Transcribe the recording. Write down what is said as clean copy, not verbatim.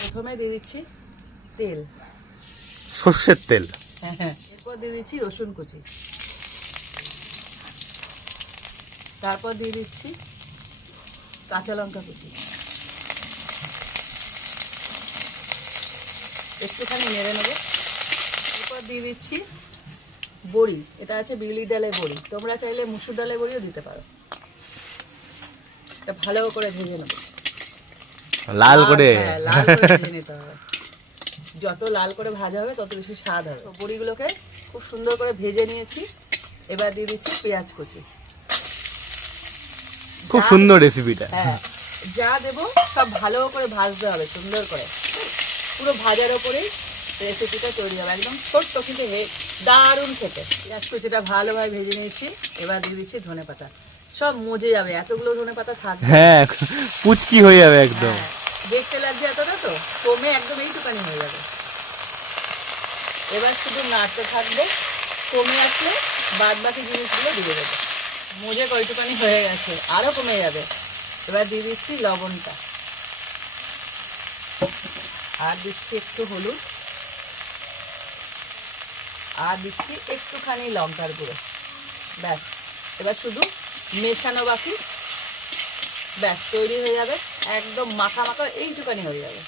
প্রথমে দিয়ে দিচ্ছি তেল, সর্ষের তেল। হ্যাঁ, এরপর দিয়ে দিচ্ছি রসুন কুচি, তারপর দিয়ে দিচ্ছি কাঁচা লঙ্কা কুচি, একটুখানি নেড়ে নেবো। এরপর দিয়ে দিচ্ছি বড়ি, এটা আছে বিউলির ডালের বড়ি, তোমরা চাইলে মুসুর ডালের বড়িও দিতে পারো। এটা ভালো করে ভেজে নেবো, লাল করে। হ্যাঁ, লাল করে ভেজে নিতে হবে। যত লাল করে ভাজা হবে তত বেশি স্বাদ হবে। তো বড়িগুলোকে খুব সুন্দর করে ভেজে নিয়েছি। এবার দিয়ে দিচ্ছি পেঁয়াজ কুচি। খুব সুন্দর রেসিপিটা। হ্যাঁ, যা দেবো সব ভালো করে ভাজতে হবে, সুন্দর করে পুরো ভাজার ওপরেই রেসিপিটা তৈরি হবে। একদম ছোট্ট কিন্তু দারুণ খেতে। পেঁয়াজ কুচিটা ভালোভাবে ভেজে নিয়েছি। এবার দিয়ে দিচ্ছি ধনেপাতা, সব মজে যাবে, এতগুলো ধনেপাতা থাকবে। হ্যাঁ, পুচকি হয়ে যাবে একদম। হ্যাঁ, দেখতে লাগছে এতটা, তো কমে একদম এইটুকানি হয়ে যাবে। এবার শুধু নাড়তে থাকবে, কমে আসলে বাদ বাকি জিনিসগুলো দিয়ে দেবে। মজে কয়টুকানি হয়ে গেছে, আরও কমে যাবে। এবার দিয়ে দিচ্ছি লবণটা, আর দিচ্ছি একটু হলুদ, আর দিচ্ছি একটুখানি লঙ্কার গুঁড়ো। ব্যাস, এবার শুধু মেশানো বাকি। ব্যাস তৈরি হয়ে যাবে, একদম মাখা মাখা এইটুকানি হয়ে যাবে।